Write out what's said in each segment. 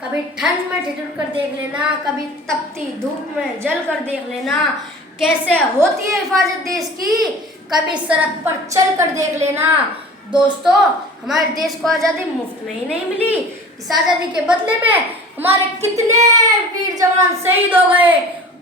कभी ठंड में ठिठुर कर देख लेना, कभी तपती धूप में जल कर देख लेना कैसे होती है हिफाजत देश की, कभी सरहद पर चल कर देख लेना। दोस्तों, हमारे देश को आज़ादी मुफ्त में ही नहीं मिली। इस आज़ादी के बदले में हमारे कितने वीर जवान शहीद हो गए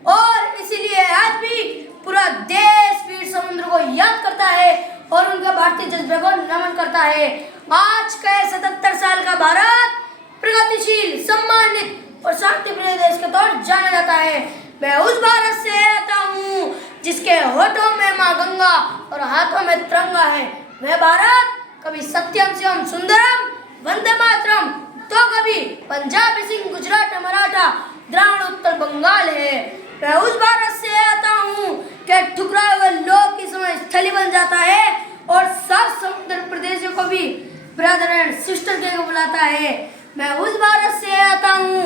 और इसीलिए आज भी पूरा देश वीर समुद्र को याद करता है और उनके भारतीय जज्बे को नमन करता है। आज का 77 साल का भारत प्रगतिशील, सम्मानित और शांतिप्रिय देश के तौर जाना जाता है। मैं उस भारत से आता हूँ जिसके होठों में माँ गंगा और हाथों में तिरंगा है। वह भारत कभी सत्यम शिवम सुंदरम वंदे मातरम तो कभी पंजाबी सिंह, गुजरात मराठा, द्राविड़ उत्तर बंगाल है। मैं उस भारत से आता हूँ कि ठुकराए हुए लोग की समय स्थली बन जाता है और सब समुद्र प्रदेशों को भी ब्रदर एंड सिस्टर के बुलाता है। मैं उस भारत से आता हूँ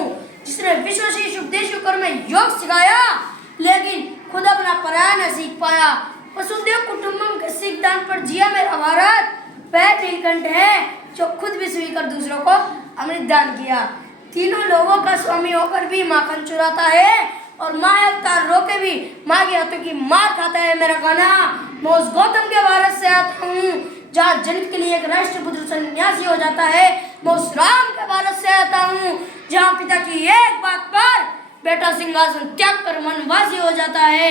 जिसने विश्व से उपदेशों में योग सिखाया लेकिन खुद अपना पराया न सीख पाया। वसुदेव कुटुंबकम के सिद्धांत पर जिया मेरा भारत वह नीलकंठ है जो खुद भी स्वीकार दूसरों को अमृत दान किया। तीनों लोगों का स्वामी होकर भी माखन चुराता है और माँ अवतार रोके भी माँ के हाथों की मार खाता है। मेरा गाना मैं उस गौतम के भारत से आता हूँ जहाँ जनित के लिए एक राष्ट्रपुत्र सन्यासी हो जाता है। मैं उस राम के भारत से आता हूँ जहाँ पिता की एक बात पर बेटा सिंहासन त्याग कर वनवासी हो जाता है।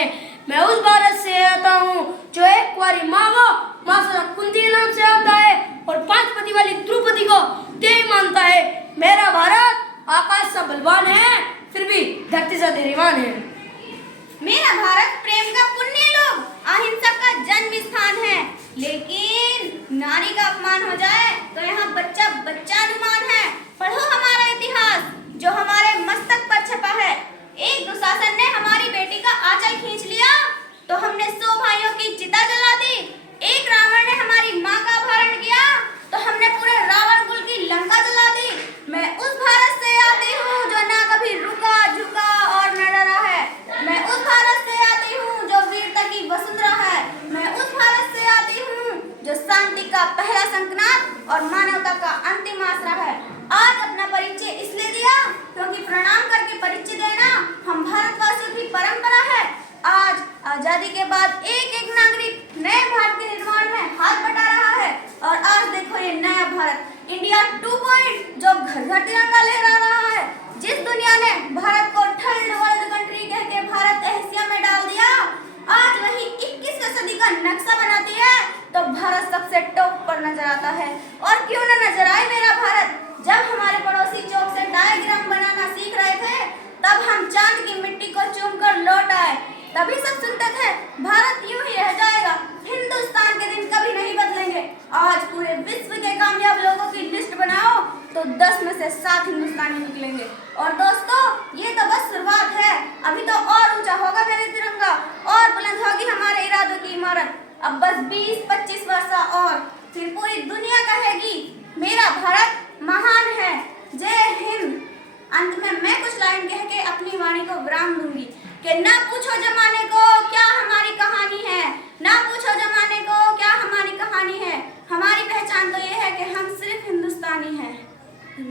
मैं उस भारत से आता हूँ जो एक कुंवारी माँ को माँ कुंती नाम से आता है और 5 पति वाली द्रौपदी को देवी मानता है। मेरा भारत आकाश सा बलवान है फिर भी धरती सा धैर्यवान है। मेरा भारत प्रेम का पुण्य लोक, अहिंसा का जन्म स्थान है। लेकिन नारी का अपमान हो जाए तो यहाँ बच्चा बच्चा अनुमान है। पढ़ो हमारा इतिहास जो हमारे मस्तक पर छपा है। एक दुशासन ने हमारी बेटी का आंचल खींच लिया तो हमने 100 भाइयों की चिता जला दी। एक रावण ने हमारी माँ का अपहरण किया तो हमने पूरे रावण कुल की लंका जला दी। मैं उस भारत से आती हूँ जो ना कभी रुका झुका और न डरा है। मैं उस भारत से आती हूँ जो वीरता की वसुंधरा है। मैं उस भारत से आती हूँ जो शांति का पहला संकनाद और मानवता का अंतिम आसरा है। आज अपना परिचय इसलिए दिया क्योंकि प्रणाम करके परिचय देना हम भारतवासियों की परंपरा है। आज आजादी के बाद एक एक नागरिक नए भारत के निर्माण में हाथ बटा रहा है और आज देखो ये नया भारत इंडिया 2 जो घर घर तिरंगा लहरा रहा है। जिस दुनिया ने भारत को थर्ड वर्ल्ड कंट्री कह के भारत एशिया में डाल दिया, आज वही 21वीं सदी का नक्शा बनाती है तो भारत सबसे टॉप पर नजर आता है। और क्यों न नजर आए मेरा भारत। जब हमारे पड़ोसी चौक से डायग्राम बनाना सीख रहे थे तब हम चांद की मिट्टी को चूमकर लौट आए। तभी सब सुनते थे भारत यूं ही रह जाएगा, हिंदुस्तान के दिन कभी नहीं बदलेंगे। आज पूरे विश्व के कामयाब लोगों की लिस्ट बनाओ तो 10 में से 7 हिंदुस्तानी निकलेंगे। और दोस्तों, ये तो बस शुरुआत है, अभी तो और ऊंचा होगा मेरा तिरंगा और बुलंद होगी हमारे इरादों की इमारत। अब बस 20-25 वर्ष और फिर पूरी दुनिया कहेगी मेरा भारत महान है। जय हिंद। अंत में मैं कुछ लाइन कह के अपनी वाणी को विराम दूंगी कि ना पूछो जमाने को क्या हमारी कहानी है, ना पूछो जमाने को क्या हमारी कहानी है। हमारी पहचान तो ये है कि हम सिर्फ हिंदुस्तानी हैं।